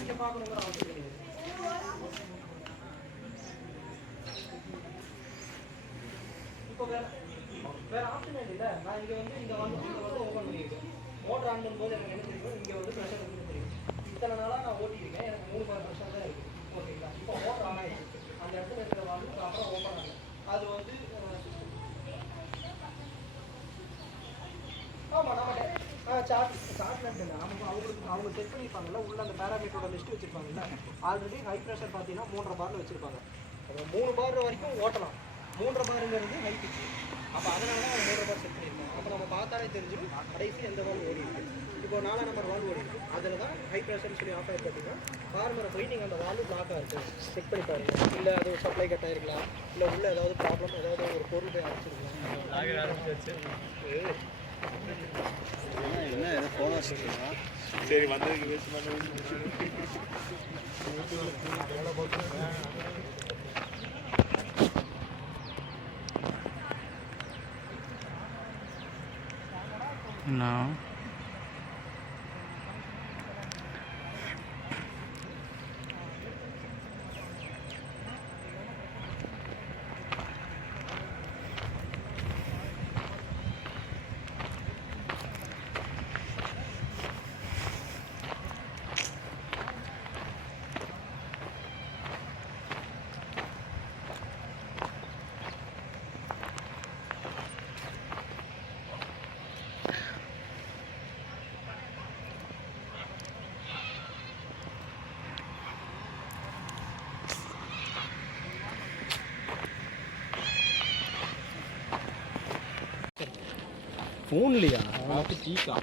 இங்கே பார்க்கணுங்கிற அவசியம் கிடையாது. இப்போ வேற ஆப்ஷன் இல்லை. நான் இங்கே வந்து இங்கே வந்து ஓப்பன் பண்ணியிருக்கேன். மோட்டர் ஆன் பண்ணும்போது எனக்கு என்ன தெரியும், இங்கே வந்து ப்ரெஷர் வந்து தெரியும். இத்தனை நாளாக நான் ஓட்டியிருக்கேன், எனக்கு 3 பார் ப்ரெஷர் தான் இருக்குது. ஓகேங்களா? இப்போ மோட்டர் ஆன் ஆகிடுச்சு, அந்த இடத்துல இருக்கிற வால்வு ப்ராப்பராக ஓப்பன் ஆகும். அது வந்து ஆமாம் நம்ம சார்ட்மெண்ட் இல்லை. அவங்க செக் பண்ணியிருப்பாங்கல்ல, உள்ள அந்த பேராமீட்டரோட லிஸ்ட் வச்சுருப்பாங்கல்ல. ஆல்ரெடி ஹை ப்ரெஷர் பார்த்தீங்கன்னா 3.5 பாரில் வச்சுருப்பாங்க. 3 பார் வரைக்கும் ஓட்டலாம். 3.5 பாருங்கிறது ஹை பிச்சு. அப்போ அதனால தான் 3.5 பார் செட் பண்ணியிருப்பாங்க. அப்போ நம்ம பார்த்தாலே தெரிஞ்சிடும் கடைசி எந்த வால்வு ஓடி இருக்குது. இப்போ 4 நம்பர் வால்வு ஓடி இருக்குது. அதில் தான் ஹை ப்ரெஷர்னு சொல்லி ஆஃப் ஆகிருக்கு. அப்படின்னா ஃபார்மரை போய் நீங்கள் அந்த வால்வு பிளாக்காக இருக்குது செக் பண்ணி பாருங்கள். இல்லை அது ஒரு சப்ளை கட் ஆகிருக்கலாம், இல்லை உள்ள ஏதாவது ப்ராப்ளம், ஏதாவது ஒரு பொருள் போய் அரைச்சிருக்கலாம். என்ன ஏதோ ஃபோன் வச்சுருக்கீங்களா? சரி வந்ததுக்கு வேஸ்ட் பண்ண No. ஃபோன்லையா? டீக்கா